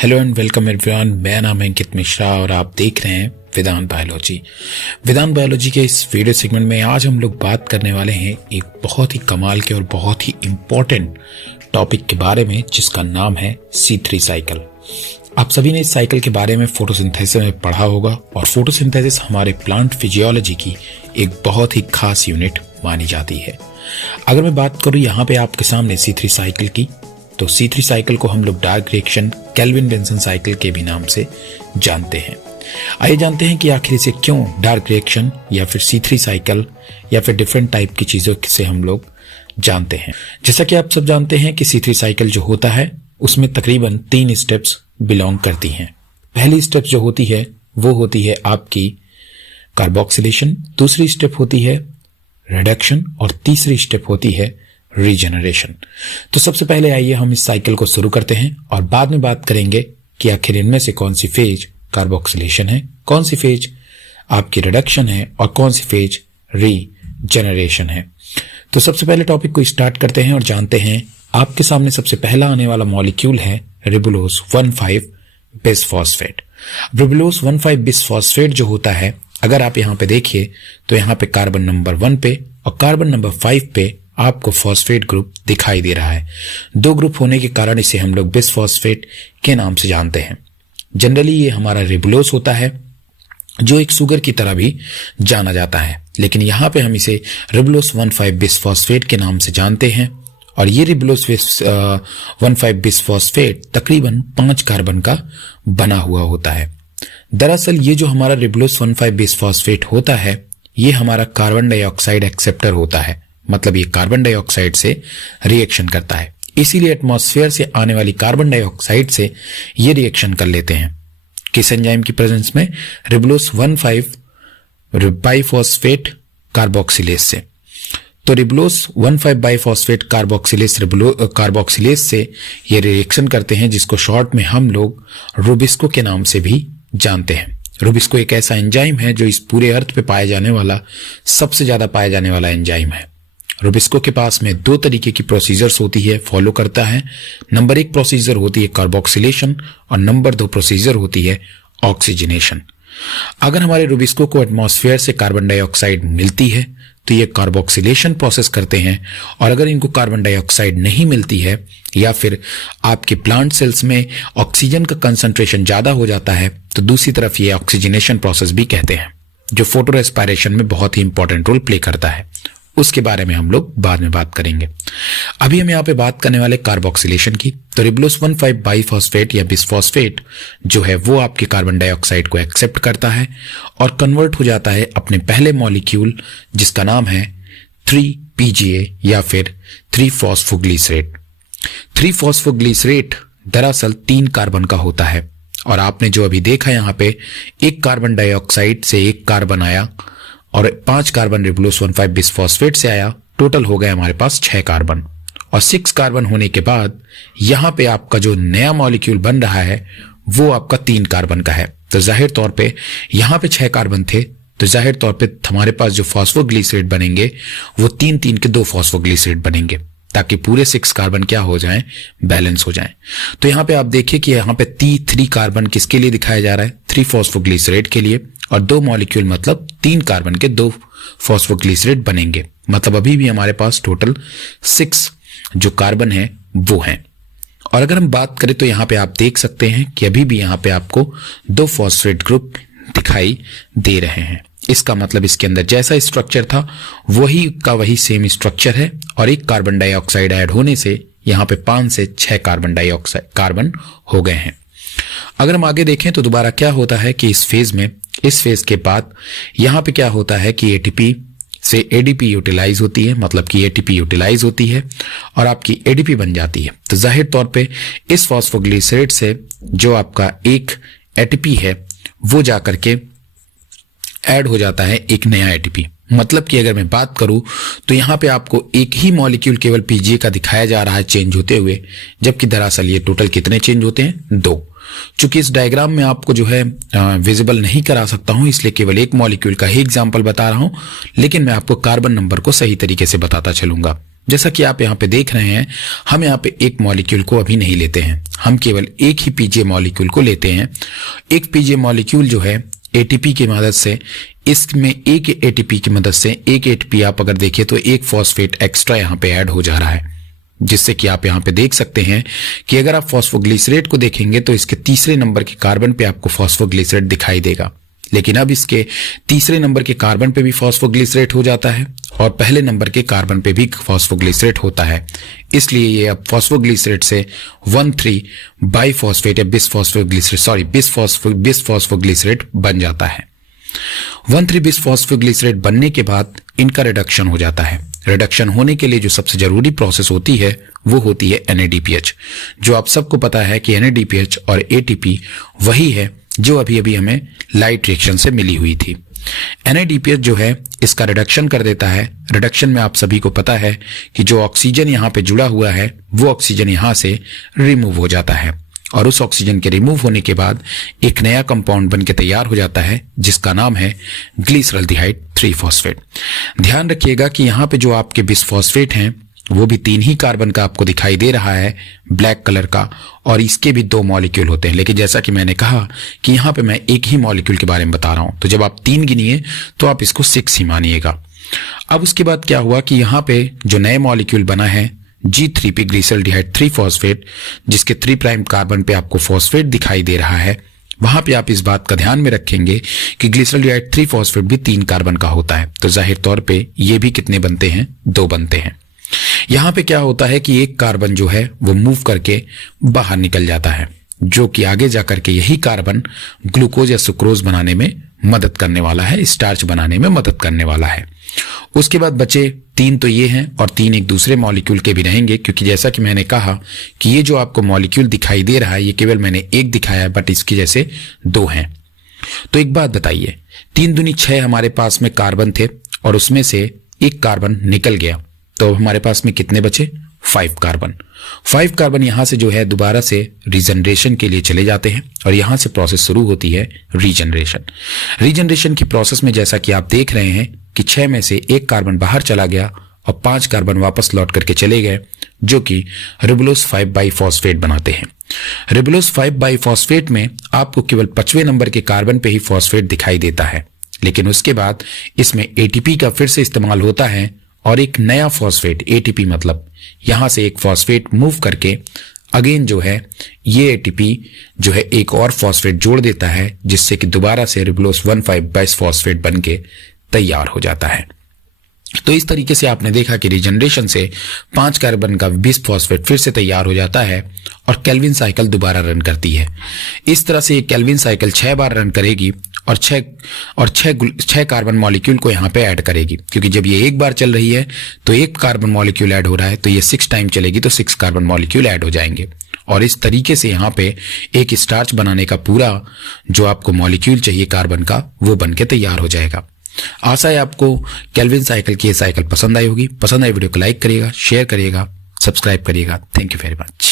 Hello and welcome everyone. मेरा नाम है अंकित मिश्रा और आप देख रहे हैं वेदांत बायोलॉजी। वेदांत बायोलॉजी के इस वीडियो सेगमेंट में आज हम लोग बात करने वाले हैं एक बहुत ही कमाल के और बहुत ही इम्पोर्टेंट टॉपिक के बारे में, जिसका नाम है C3 साइकिल। आप सभी ने इस साइकिल के बारे में फोटोसिंथेसिस में पढ़ा होगा और फोटोसिंथेसिस हमारे प्लांट फिजियोलॉजी की एक बहुत ही खास यूनिट मानी जाती है। अगर मैं बात करूं यहाँ पे आपके सामने C3 साइकिल की, तो C3 साइकिल को हम लोग dark reaction kelvin Benson cycle के भी नाम से जानते हैं। आइए जानते हैं कि आखिर इसे क्यों डार्क रिएक्शन या फिर C3 साइकिल या फिर डिफरेंट टाइप की चीजों से हम लोग जानते हैं। जैसा कि आप सब जानते हैं कि C3 साइकिल जो होता है उसमें तकरीबन 3 स्टेप्स बिलोंग करती हैं। पहली स्टेप जो होती है वो होती है आपकी कार्बोक्सिलेशन, दूसरी स्टेप होती है रिडक्शन और तीसरी स्टेप होती है रीजनरेशन। तो सबसे पहले आइए हम इस साइकिल को शुरू करते हैं और बाद में बात करेंगे कि आखिर इनमें से कौन सी फेज कार्बोक्सिलेशन है, कौन सी फेज आपकी रिडक्शन है और कौन सी फेज रीजनरेशन है। तो सबसे पहले टॉपिक को स्टार्ट करते हैं और जानते हैं। आपके सामने सबसे पहला आने वाला मॉलिक्यूल है रिबुलोस 1,5 बिसफॉस्फेट। रिबुलोस 1,5 बिसफॉस्फेट जो होता है, अगर आप यहाँ पे देखिए तो यहाँ पे कार्बन नंबर 1 पे और कार्बन नंबर 5 पे आपको फॉस्फेट ग्रुप दिखाई दे रहा है। 2 ग्रुप होने के कारण इसे हम लोग बिसफॉस्फेट के नाम से जानते हैं। जनरली ये हमारा रिबुलोस होता है जो एक शुगर की तरह भी जाना जाता है, लेकिन यहाँ पे हम इसे रिबुलोस 1,5 बिसफॉस्फेट के नाम से जानते हैं। और ये रिबुलोस 1,5 बिसफॉस्फेट तकरीबन 5 कार्बन का बना हुआ होता है। दरअसल ये जो हमारा रिबुलोस 1,5 बिसफॉस्फेट होता है, ये हमारा कार्बन डाइऑक्साइड एक्सेप्टर होता है। मतलब ये कार्बन डाइऑक्साइड से रिएक्शन करता है, इसीलिए एटमॉस्फेयर से आने वाली कार्बन डाइऑक्साइड से ये रिएक्शन कर लेते हैं किस एंजाइम की प्रेजेंस में, रिबुलोस 1,5 बाइफॉस्फेट कार्बोक्सिलेज से। तो रिबुलोस 1,5 बाइफॉस्फेट कार्बोक्सिलेज से ये रिएक्शन करते हैं, जिसको शॉर्ट में हम लोग रुबिस्को के नाम से भी जानते हैं। रुबिस्को एक ऐसा एंजाइम है जो इस पूरे अर्थ पे पाया जाने वाला सबसे ज्यादा पाया जाने वाला एंजाइम है। रुबिस्को के पास में 2 तरीके की प्रोसीजर्स होती है, फॉलो करता है। नंबर 1 प्रोसीजर होती है कार्बोक्सिलेशन और नंबर 2 प्रोसीजर होती है ऑक्सीजनेशन। अगर हमारे रुबिस्को को एटमॉस्फेयर से कार्बन डाइऑक्साइड मिलती है तो ये कार्बोक्सिलेशन प्रोसेस करते हैं, और अगर इनको कार्बन डाइऑक्साइड नहीं मिलती है या फिर आपके प्लांट सेल्स में ऑक्सीजन का कंसंट्रेशन ज्यादा हो जाता है तो दूसरी तरफ ये ऑक्सीजनेशन प्रोसेस भी कहते हैं, जो फोटो रेस्पिरेशन में बहुत ही इंपॉर्टेंट रोल प्ले करता है। उसके बारे में हम लोग बाद में बात करेंगे। अभी हम यहाँ पे बात करने वाले कार्बोक्सिलेशन की। तो रिबुलोस 1,5 बाइफॉस्फेट या बिसफॉस्फेट जो है वो आपके कार्बन डाइऑक्साइड को एक्सेप्ट करता है और कन्वर्ट हो जाता है अपने पहले मॉलिक्यूल जिसका नाम है 3-PGA या फिर 3-फॉस्फोग्लिसरेट। 3-फॉस्फोग्लिसरेट दरअसल 3 कार्बन का होता है, और आपने जो अभी देखा यहाँ पे, एक कार्बन डाइऑक्साइड से एक कार्बन आया और 5 कार्बन रिबुलोस 1,5 बिसफॉस्फेट से आया। टोटल हो गए हमारे पास 6 कार्बन, और 6 कार्बन होने के बाद यहां पे आपका जो नया मॉलिक्यूल बन रहा है वो आपका 3 कार्बन का है। तो जाहिर तौर पे यहां पे 6 कार्बन थे, तो जाहिर तौर पे हमारे पास जो फॉस्फोग्लिसरेट बनेंगे वो 3-3 के 2 फॉस्फोग्लिसरेट बनेंगे, ताकि पूरे 6 कार्बन क्या हो जाएं, बैलेंस हो जाएं। तो यहां पे आप देखिए कि यहां पे 3 कार्बन किसके लिए दिखाया जा रहा है, 3 फॉस्फोग्लिसरेट के लिए, और 2 मॉलिक्यूल मतलब 3 कार्बन के 2 फॉस्फोग्लिसरेट बनेंगे। मतलब अभी भी हमारे पास टोटल 6 जो कार्बन है वो हैं। और अगर हम बात करें तो यहां पे आप देख सकते हैं कि अभी भी यहां पे आपको 2 फॉस्फेट ग्रुप दिखाई दे रहे हैं। इसका मतलब इसके अंदर जैसा स्ट्रक्चर था वही का वही सेम स्ट्रक्चर है, और एक कार्बन डाइऑक्साइड ऐड होने से यहां पे 5 से 6 कार्बन हो गए हैं। अगर हम आगे देखें तो दोबारा क्या होता है कि इस फेज के बाद यहां पे क्या होता है कि एटीपी से एडीपी यूटिलाइज होती है, मतलब कि एटीपी यूटिलाइज होती है और आपकी एडीपी बन जाती है। तो जाहिर तौर पे इस फॉस्फोग्लिसरेट से जो आपका एक एटीपी है वो जाकर के ऐड हो जाता है एक नया एटीपी। मतलब कि अगर मैं बात करूं तो यहां पे आपको एक ही मॉलिक्यूल केवल पीजीए का दिखाया जा रहा है चेंज होते हुए, जबकि दरअसल ये टोटल कितने चेंज होते हैं, 2। चूंकि इस डायग्राम में आपको जो है विजिबल नहीं करा सकता हूं, इसलिए केवल एक मॉलिक्यूल का ही एग्जांपल बता रहा हूं, लेकिन मैं आपको कार्बन नंबर को सही तरीके से बताता चलूंगा। जैसा कि आप यहाँ पे देख रहे हैं, हम यहाँ पे एक मॉलिक्यूल को अभी नहीं लेते हैं, हम केवल एक ही पीजीए मॉलिक्यूल को लेते हैं। एक पीजीए मॉलिक्यूल जो है एटीपी की मदद से, इसमें एक एटीपी की मदद से, एक एटीपी आप अगर देखें तो एक फॉस्फेट एक्स्ट्रा यहाँ पे ऐड हो जा रहा है, जिससे कि आप यहाँ पे देख सकते हैं कि अगर आप फॉस्फोग्लिसरेट को देखेंगे तो इसके तीसरे नंबर के कार्बन पे आपको फॉस्फोग्लिसरेट दिखाई देगा, लेकिन अब इसके तीसरे नंबर के कार्बन पे भी फॉस्फोग्लिसरेट हो जाता है और पहले नंबर के कार्बन पे भी फॉस्फोग्लिसरेट होता है। इसलिए ये अब फॉस्फोग्लिसरेट से 1,3 बाइफॉस्फेट या बिसफॉस्फोग्लिसरेट बन जाता है। 1,3 बिसफॉस्फोग्लिसरेट बनने के बाद इनका रिडक्शन हो जाता है। रिडक्शन होने के लिए जो सबसे जरूरी प्रोसेस होती है वो होती है NADPH, जो आप सबको पता है कि NADPH और ATP वही है जो अभी अभी हमें लाइट रिएक्शन से मिली हुई थी। NADPH जो है इसका रिडक्शन कर देता है। रिडक्शन में आप सभी को पता है कि जो ऑक्सीजन यहाँ पे जुड़ा हुआ है वो ऑक्सीजन यहाँ से रिमूव हो जाता है और उस ऑक्सीजन के रिमूव होने के बाद एक नया कंपाउंड बन के तैयार हो जाता है जिसका नाम है ग्लिसरल्डिहाइड 3-फॉस्फेट। ध्यान रखिएगा कि यहाँ पे जो आपके बिसफॉस्फेट हैं वो भी 3 ही कार्बन का आपको दिखाई दे रहा है, ब्लैक कलर का, और इसके भी 2 मॉलिक्यूल होते हैं। लेकिन जैसा कि मैंने कहा कि यहाँ पे मैं एक ही मॉलिक्यूल के बारे में बता रहा हूं, तो जब आप 3 गिनिए तो आप इसको 6 ही मानिएगा। अब उसके बाद क्या हुआ कि यहाँ पे जो नए मॉलिक्यूल बना है G3P ग्लिसरल्डिहाइड 3-फॉस्फेट, जिसके 3' कार्बन पे आपको फॉस्फेट दिखाई दे रहा है, वहां पे आप इस बात का ध्यान में रखेंगे कि ग्लिसरल्डिहाइड 3-फॉस्फेट भी 3 कार्बन का होता है, तो जाहिर तौर पे ये भी कितने बनते हैं, 2 बनते हैं। यहां पे क्या होता है कि एक कार्बन जो है वो मूव करके बाहर निकल जाता है, जो कि आगे जाकर के यही कार्बन ग्लूकोज या सुक्रोज बनाने में मदद करने वाला है, स्टार्च बनाने में मदद करने वाला है। उसके बाद बचे 3 तो ये हैं और 3 एक दूसरे मॉलिक्यूल के भी रहेंगे, क्योंकि जैसा कि मैंने कहा कि ये जो आपको मॉलिक्यूल दिखाई दे रहा है ये केवल मैंने एक दिखाया है, बट इसकी जैसे 2 हैं। तो एक बात बताइए, 3 दूनी 6 हमारे पास में कार्बन थे और उसमें से एक कार्बन निकल गया, तो हमारे पास में कितने बचे, 5 कार्बन। 5 कार्बन यहां से जो है दोबारा से रीजनरेशन के लिए चले जाते हैं और यहां से प्रोसेस शुरू होती है रीजनरेशन। रीजनरेशन की प्रोसेस में जैसा कि आप देख रहे हैं कि 6 में से एक कार्बन बाहर चला गया और 5 कार्बन वापस लौट करके चले गए, जो कि रिबुलोस 5 बाइफॉस्फेट बनाते हैं। रिबुलोस 5 बाइफॉस्फेट में आपको केवल 5वें नंबर के कार्बन पे ही फॉस्फेट दिखाई देता है, लेकिन उसके बाद इसमें ATP का फिर से इस्तेमाल होता है और एक नया फॉस्फेट, ATP मतलब यहां से एक फॉस्फेट मूव करके अगेन जो है ये ATP जो है एक और फॉस्फेट जोड़ देता है, जिससे कि दोबारा से रिबुलोस 1,5 बाइफॉस्फेट बन के तैयार हो जाता है। तो इस तरीके से आपने देखा कि रीजनरेशन से 5 कार्बन का बिसफॉस्फेट फिर से तैयार हो जाता है और केल्विन साइकिल दोबारा रन करती है। इस तरह से ये केल्विन साइकिल 6 बार रन करेगी और 6 कार्बन मॉलिक्यूल को यहाँ पे ऐड करेगी, क्योंकि जब ये एक बार चल रही है तो एक कार्बन मॉलिक्यूल ऐड हो रहा है, तो ये 6 टाइम चलेगी तो 6 कार्बन मॉलिक्यूल ऐड हो जाएंगे और इस तरीके से यहाँ पे एक स्टार्च बनाने का पूरा जो आपको मॉलिक्यूल चाहिए कार्बन का वो बन के तैयार हो जाएगा। आशा है आपको केल्विन साइकिल की ये साइकिल पसंद आई होगी। पसंद आई वीडियो को लाइक करिएगा, शेयर करिएगा, सब्सक्राइब करिएगा। Thank you very much.